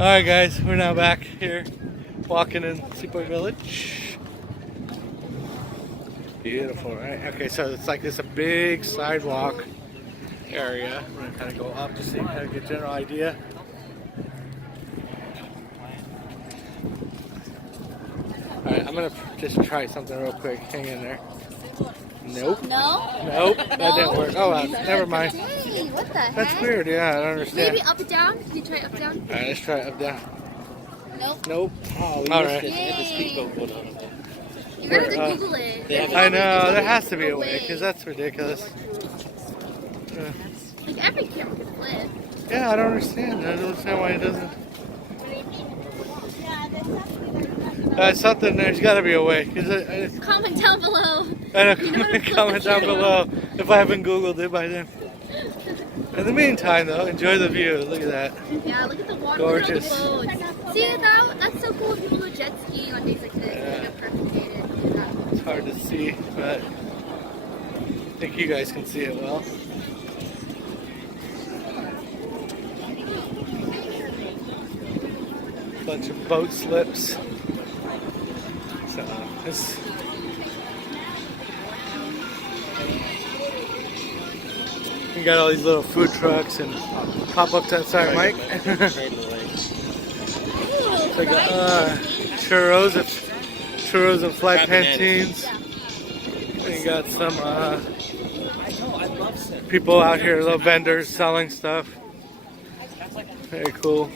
Alright guys, we're now back here walking in Seaport Village. Beautiful, right? Okay, so it's like this a big sidewalk area. We're gonna kind of go up to see, kind of get a general idea. Alright, I'm gonna just try something real quick. Hang in there. Nope. No? Nope, that didn't work. Oh well, never mind. Dang, what the heck? That's weird, yeah, I don't understand. Maybe up and down? Can you try up down? Alright, let's try it up down. Nope. Nope. Oh, Alright. You're gonna have to Google it. I know, there has to be a way, because that's ridiculous. Like every camera can flip. Yeah, I don't understand. I don't understand why it doesn't. Something, there's got to be a way. Comment down below. I know, You know how to flip comment the down camera. below if I haven't Googled it by then. In the meantime, though, enjoy the view. Look at that. Yeah, look at the water. Gorgeous. Look at the boats. See that's so cool. People do jet skiing on days like this. Yeah. Like a perfect day to do that. It's hard to see, but I think you guys can see it well. Bunch of boat slips. So this. You got all these little food trucks and pop-up tent. Sorry, Mike. It's like churros and flight canteens. And you got some people out here, little vendors selling stuff. Very cool.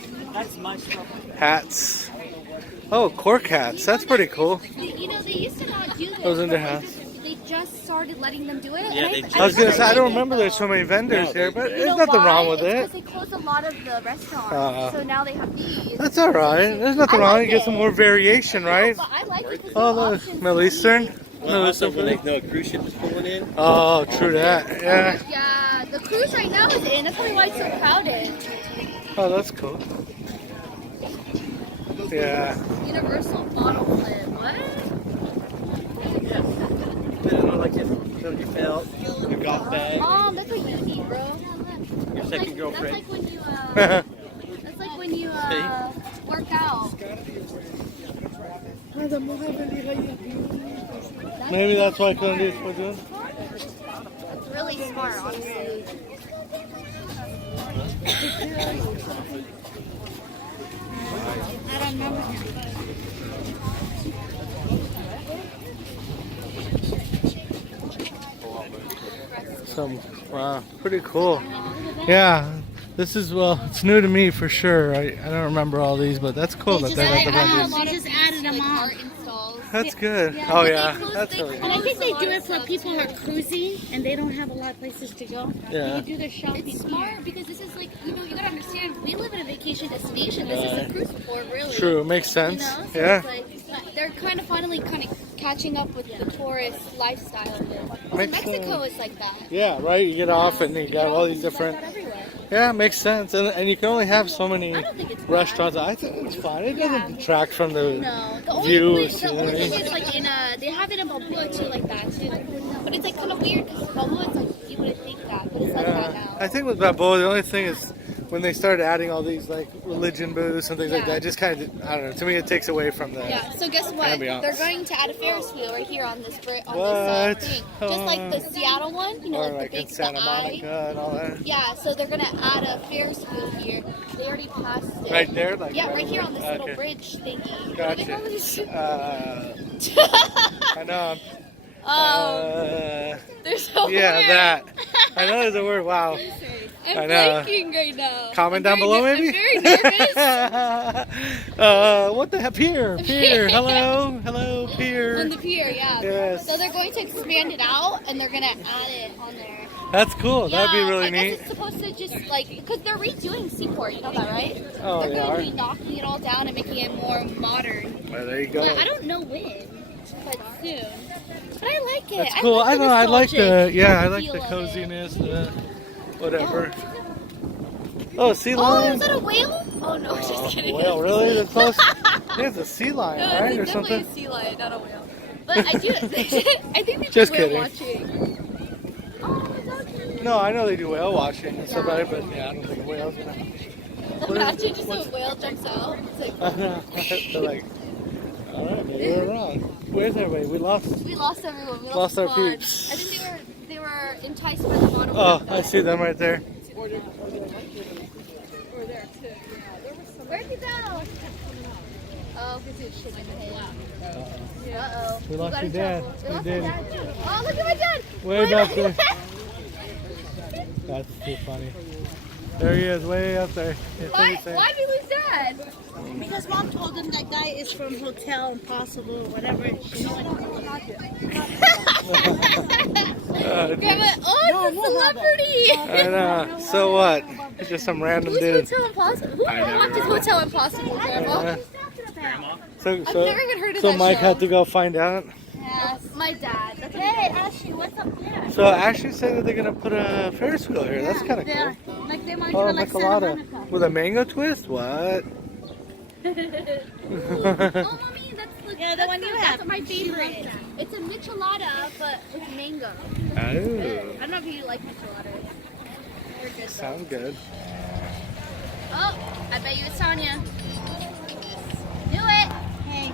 Hats. Oh, cork hats. That's pretty cool. You know, they used to not do this. Those in their house. They just started letting them do it. Yeah, and I was gonna say, I don't remember there's so many vendors here, but You there's know nothing why? wrong with It's it. because they closed a lot of the restaurants, so now they have these. That's alright. There's nothing I wrong. like You get some it. more variation, right? But I like it because Oh, the look, options Middle Eastern. Well, also when they know a cruise ship is pulling in. Oh, true that. Yeah. Yeah, the cruise right now is in. That's probably why it's so crowded. Oh, that's cool. Yeah. Universal bottle flip. What? Like this you felt, your golf bag, Mom, that's what you need, bro. your second girlfriend. That's like when you work out. Maybe that's why I couldn't do it. That's really smart, honestly. I don't know. Wow, pretty cool. Yeah, this is, well, it's new to me for sure. I don't remember all these, but that's cool that they have the vendors. They just added them on. That's good. Oh yeah, that's really And I good. think they do it for people who are cruising and they don't have a lot of places to go. Yeah. They do their shopping. It's smart because this is like, you gotta understand, we live in a vacation destination. This is a cruise port, really. True, makes sense. So Yeah. it's like, they're kind of finally catching up with the tourist lifestyle. Makes Mexico sense. is like that. Yeah, right. You get off and you got all these It's like different. that everywhere. Yeah, makes sense. And you can only have so many I don't think it's bad. restaurants. I think it's fine. It doesn't detract from the No, the only, views. the only thing is like they have it in Balboa too, like that too. But it's like kind of weird because Balboa is like, you wouldn't think that, but it's like that now. I think with Balboa, the only thing is when they started adding all these like religion booths and things like that, it just kind of, I don't know. To me, it takes away from the. Yeah. So guess what? Ambiance. They're going to add a Ferris wheel right here on this What? thing, just like the Seattle one. You know, Or like like the in big Santa the eye. Monica and all that. Yeah. So they're gonna add a Ferris wheel here. They already passed it. Right there, like Yeah, right here on this little okay. bridge thingy. What do Gotcha. they call these? I know. There's a Yeah, word. that. I know there's a word. Wow. I'm I know. blanking right now. Comment down below, maybe. I'm very nervous. What the heck? Pier. Hello, hello, pier. On the pier, yeah. Yes. So they're going to expand it out and they're gonna add it on there. That's cool. That'd be really I guess neat. it's supposed to just like, because they're redoing Seaport, you know that, right? Oh, they're they going are? to be knocking it all down and making it more modern. Well, there you But go. I don't know when, but soon. But I like it. That's cool. I like know. I like the. nostalgic Yeah, I like feel the of it. coziness. The whatever. Oh, sea lion. Oh, is that a whale? Oh no, just kidding. Well, really? That's close. Yeah, it's a sea lion, No, right, it's or definitely something? a sea lion, not a whale. But I do. I think they Just do whale kidding. watching. Oh, it's so cute. No, I know they do whale watching and stuff like that, but yeah, I don't think a whale's gonna. Imagine just a whale jumps out. It's like, They're like, all right, maybe we're wrong. Where's everybody? We lost everyone. We Lost our the squad. peeps. I think they were enticed by the bottom. Oh, I see them right there. Where'd you go? Oh, because it's shit in the head. Uh-oh. We lost your dad. We did. Oh, look at my dad! Way back there. That's too funny. There he is, way up there. Why did we lose dad? Because mom told him that guy is from Hotel Impossible or whatever. You know Grandma, oh, it's a celebrity! And so what? It's just some random Who's dude. Hotel Impossible? Who watches Hotel Impossible, Grandma? So, I've never even heard of so that Mike show. had to go find out. Yes, my dad. That's Hey, Ashley, what's up there? So Ashley said that they're gonna put a Ferris wheel here. That's kind of Yeah, cool. like they might Oh, even like Santa Michelada Monica. with a mango twist. What? Oh, mommy, Yeah, the one you have. That's my favorite. It's a michelada, but with mango. Oh, I don't know if you like micheladas. They're good though. sounds good. Oh, I bet you it's Tanya. Do it. Hey.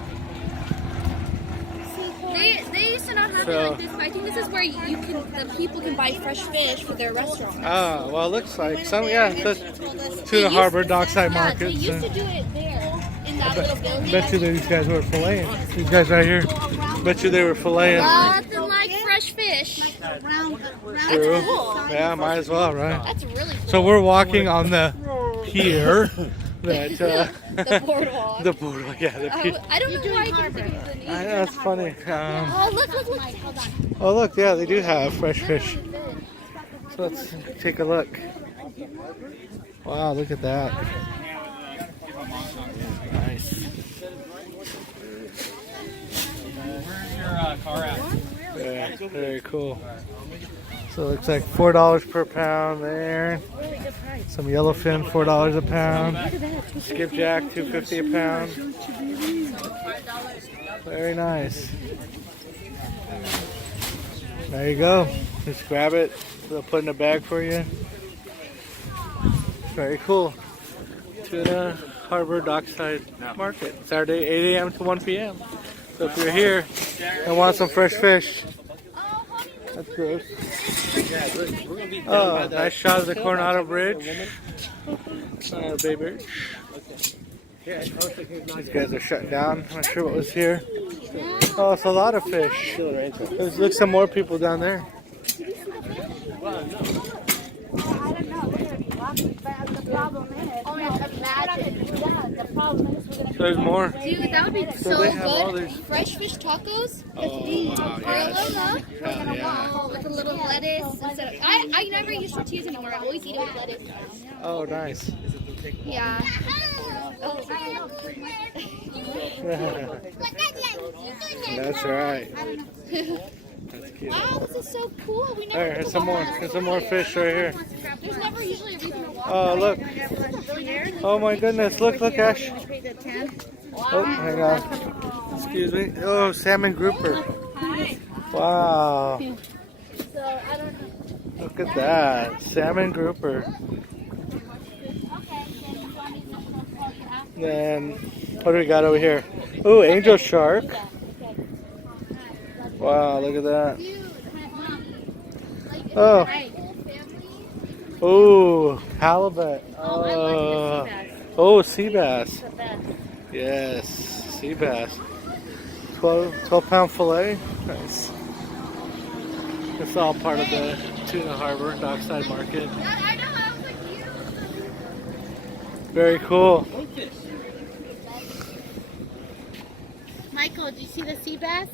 They used to not have it like this, but I think this is where the people can buy fresh fish for their restaurant. Oh, well, it looks like some. Yeah, to They the used Harbor to- Dockside yeah, Market. They used to do it there in that little building. Bet you these guys were filleting. These guys right here. Bet you they were filleting. Nothing like fresh fish. True. Yeah, might as well, right? That's really cool. So we're walking on the pier. That The boardwalk. the boardwalk. Yeah, the pier. I don't know why I couldn't think of the name. I know, it's funny. Oh, look. Oh, look, yeah, they do have fresh fish. So let's take a look. Wow, look at that. Nice. Where's your car at? Yeah, very cool. So it looks like $4 per pound there. Some yellowfin, $4 a pound. Skipjack, $2.50 a pound. Very nice. There you go. Just grab it. They'll put it in a bag for you. Very cool. Tuna Harbor Dockside Market. Saturday, 8 a.m. to 1 p.m. So if you're here and want some fresh fish, that's gross. Oh, nice shot of the Coronado Bridge. Bay Bridge. These guys are shut down. I'm not sure what was here. Oh, it's a lot of fish. There's look some more people down there. There's more. Dude, that would be so they have all good. these- Fresh fish tacos. Oh, Yes. Hell yeah. Oh, with a little lettuce instead of. I never use tortillas anymore. I always eat it with lettuce. Oh, nice. Yeah. Oh. That's right. That's cute. Wow, this is so cool. We never There, here's some more. Here's some more fish right here. There's never usually a reason to walk. Oh, look. Oh my goodness. Look, Ash. Oh, hang on. Excuse me. Oh, salmon grouper. Wow. Look at that. Salmon grouper. Then, what do we got over here? Oh, angel shark. Wow, look at that. Oh. Oh, halibut. Oh, sea bass. Yes, sea bass. 12-pound fillet. Nice. It's all part of the Tuna Harbor Dockside Market. Very cool. Michael, did you see the sea bass?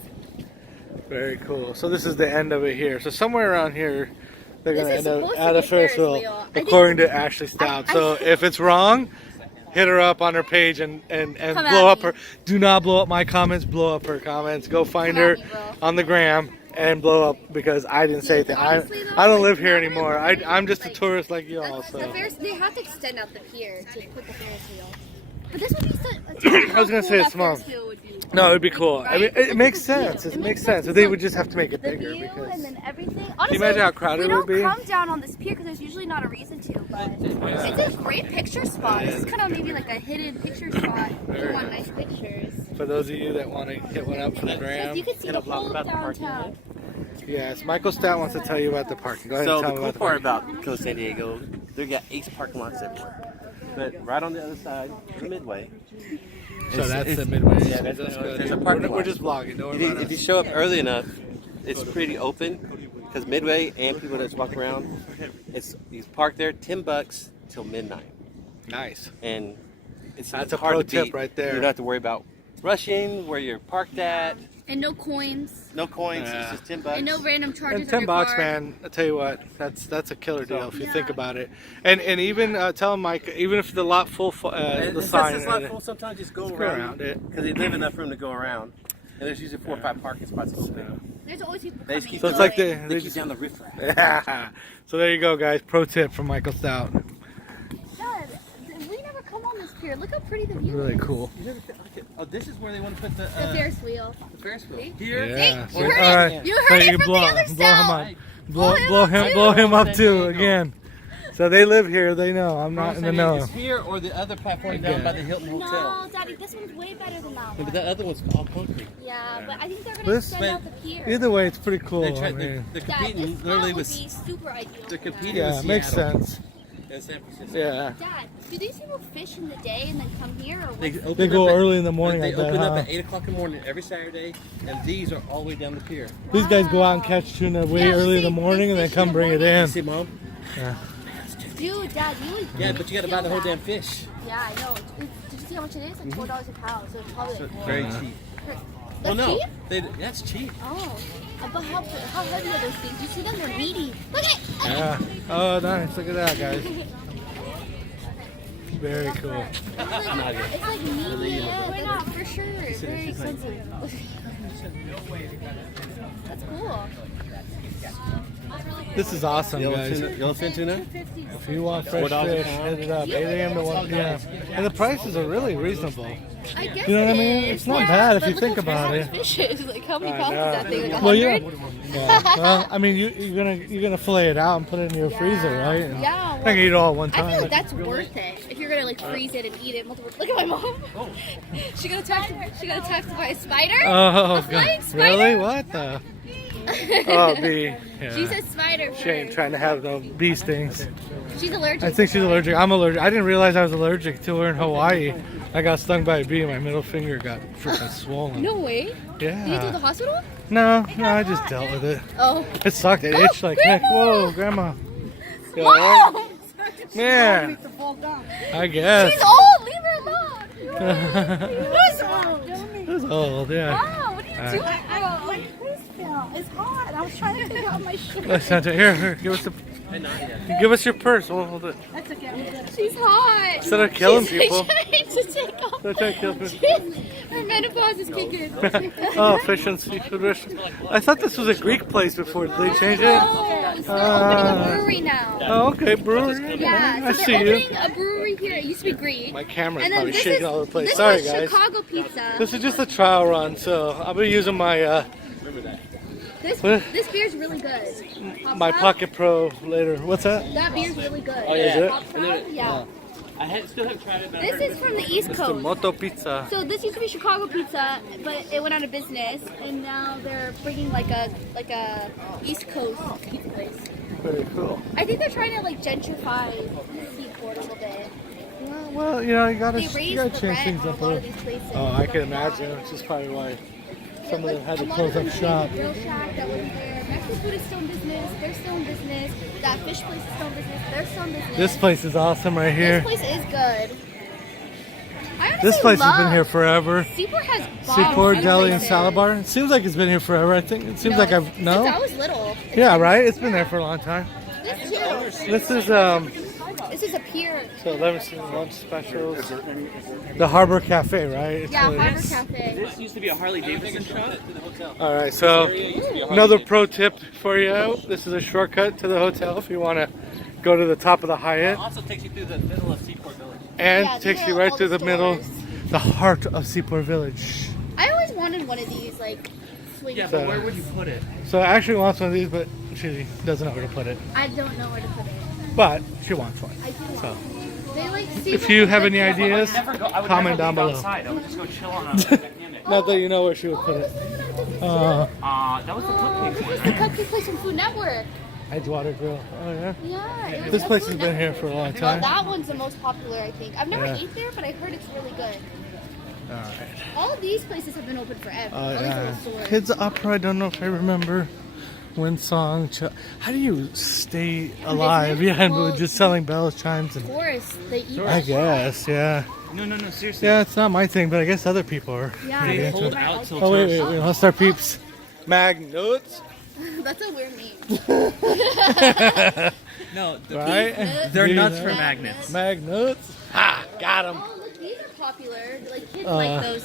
Very cool. So this is the end of it here. So somewhere around here, they're going to This is end up supposed to at be a Ferris Ferris wheel, wheel. according to Ashley Stout. So if it's wrong, hit her up on her page and Come blow at up me. her. Do not blow up my comments. Blow up her comments. Go find Come her at me, bro. on the gram and blow up because I didn't say anything. Honestly, though, I don't like, live here not anymore. really, I'm just a like, tourist like y'all. So The Ferris, they have to extend out the pier to put the Ferris wheel. But this would be so. I was gonna say it's small. No, it'd be cool. I mean, it makes sense. It makes sense. But they would just have to make it The bigger view because. and then everything. Can Honestly, you imagine how crowded we it would don't be? come down on this pier because there's usually not a reason to. But It's a great picture spot. This is kind of maybe like a hidden picture spot. If you want nice pictures. For those of you that want to get one up for the gram. You can see the whole about the parking downtown. Yes, Michael Stout wants to tell you about the parking. Go ahead So and tell the him cool about the part parking. about Coast San Diego, they got 8 parking lots everywhere. But right on the other side, the Midway. So that's the Midway. Yeah, that's good. there's a parking We're lot. just vlogging. Don't worry If you, about if you us. show up early enough, it's pretty open because Midway and people that walk around, you park there $10 till midnight, Nice. and it's That's a hard pro to tip beat. right there. You don't have to worry about rushing where you're parked at. And no coins. No coins. Yeah. It's just $10. And no random charges And on your $10, car. man. I tell you what, that's a killer deal if you think about it. And even tell him, Mike, even if the lot full, the sign. It's not full. Sometimes just go go around around it. because they leave enough room to go around. And there's usually 4 or 5 parking spots open. There's always people They coming. just keep So it's going. like They they keep just, down the riffraff. yeah. So there you go, guys. Pro tip from Michael Stout. Dad, we never come on this pier. Look how pretty the view Really is. cool. Oh, this is where they want to put the The Ferris wheel. Ferris wheel. See? Here. Yeah. you heard All it. right. You heard So it you from blow, the other blow him side. up. Blow Blow him up too Diego. again. So they live here. They know. I'm not in the know. It's here or the other platform down by the Hilton Hotel. No, Daddy, this one's way better than that Yeah, one. but that other one's all concrete. Yeah, but I think they're gonna This- extend out the pier. Either way, it's pretty cool. They're, I mean, they're Dad, competing this literally spot would with be super ideal. they're for competing that. yeah, with makes Seattle sense. and San Francisco. Yeah. Dad, do these people fish in the day and then come here, or They, what? open They go up at- early in the morning, They I bet, open up huh? at 8 o'clock in the morning every Saturday, and these are all the way down the pier. These guys go out and catch tuna way Yeah, early in the see, morning and then fish in come the bring it morning. in. See, Mom? Dude, Dad, you would. Yeah, but you got to buy the whole damn fish. Yeah, I know. Did you see how much it is? Like $4 a pound, so it's probably So like it's more. very Uh-huh. cheap. That's Well, no, cheap? that's cheap. Oh, but how heavy are those things? You see them? They're meaty. Look at it. Yeah. Oh, nice. Look at that, guys. Very cool. It's like meaty. Yeah, why not? For sure. It's very expensive. That's cool. This is awesome, guys. Yellowfin tuna? If you want fresh $4 a fish, pound. hit it up. 8 a.m. to 1 p.m. And the prices are really reasonable. I guess You know what I it mean? is, It's not yeah, bad if but you look think how about fat it. the fish is. Like how many I pounds is that know. thing? Like Well, 100? yeah. Well, I mean, you're gonna fillet it out and put it in your freezer, right? And Yeah, I can eat it all at one I feel time. like that's worth it. If you're gonna like freeze it and eat it multiple. Look at my mom. She got attacked. She got attacked by a spider. Oh, A flying God. spider? Really? What the? Oh, bee. Yeah. She's a spider. Shame first. trying to have the bee stings. She's allergic. I think she's allergic. I'm allergic. I didn't realize I was allergic till we're in Hawaii. I got stung by a bee and my middle finger got freaking swollen. No way. Did you go to the Yeah. hospital? No, I just dealt with it. Oh. It sucked. It Oh, itched like heck. Grandma! Whoa, Grandma. You all right? Mom! Yeah, To fall down. I guess. She's old. Leave her alone. It Awesome. was old, yeah. Wow, what are you doing, My girl? face fell. It's hot. I was trying to take out my shirt. Let's send it. Here, give us your purse. We'll hold it. That's okay. I'm good. She's hot. Instead of killing She's people. trying to take off. They're trying to kill people. Her menopause is kicking. Oh, fish and seafood restaurant. I thought this was a Greek place before. Did they change it? Oh, so they're opening a brewery now. Oh, okay, brewery. Yeah, I so see they're you. opening a brewery here. It used to be Greek. My camera's And then probably this shaking is all over the place. this Sorry, was guys. Chicago pizza. This is just a trial run, so I'll be using my This what? this beer's really good. my Pop Pocket Pro later. What's that? That beer's really good. Oh, yeah. Is it? Pop Pop? Yeah. I still haven't tried it. But This is from the East The Coast. Moto Pizza. So this used to be Chicago Pizza, but it went out of business, and now they're bringing like a East Coast pizza place. Very cool. I think they're trying to like gentrify Seaport a little bit. Well, you know, you gotta They raised change the things rent on up a a lot of little. these places. Oh, I can imagine. Which is probably why some of them had to A lot close of up them shop. Grill Shack that wasn't there. Mexican food is still in business. They're still in business. That fish place is still in business. They're still in business. This place is awesome right here. This place is good. I honestly This place has been love- here forever. Seaport has bomb Seaport food Deli and places. Salad Bar. It seems like it's been here forever. I think it seems No, like I've Since I no. was little. Yeah, right. It's been there for a long time. This too. This is This is a pier. so 11 lunch specials. The Harbor Cafe, right? It's Yeah, really- Harbor Cafe. This used to be a Harley Davidson shop. All right, so another pro tip for you. This is a shortcut to the hotel if you want to go to the top of the Hyatt, Also takes you through the middle of Seaport Village. and Yeah, takes these you are right all to the the middle, stores. the heart of Seaport Village. I always wanted one of these, like, swing. Yeah, So- but where would you put it? So I actually wants one of these, but she doesn't know where to put it. I don't know where to put it. but she wants one. I do. So They like if you have any ideas, comment down below. Outside. I would just go chill on a hammock. Not that you know where she would put it. That was the cupcake one. It's the cupcake place from Food Network. Edgewater Grill. Oh yeah. Yeah. it was This at place Food has been here for a long Network. time. That one's the most popular, I think. I've never Yeah. ate there, but I heard it's really good. All right. All of these places have been open forever. Oh All these yeah. little stores. Kids Opera. I don't know if I remember. Windsong. How do you stay alive? business? Yeah, and Well, just selling bells, chimes, and Of course, they eat I that. guess, yeah. No, seriously. Yeah, it's not my thing, but I guess other people are. Yeah, pretty They into hold it. out till Oh wait, tourists- wait, let's start peeps. Magnots. That's a weird name. No, Right? they're nuts Yeah. for magnets. Magnots. Ha! Got him. Oh, look, these are popular. Like kids like those.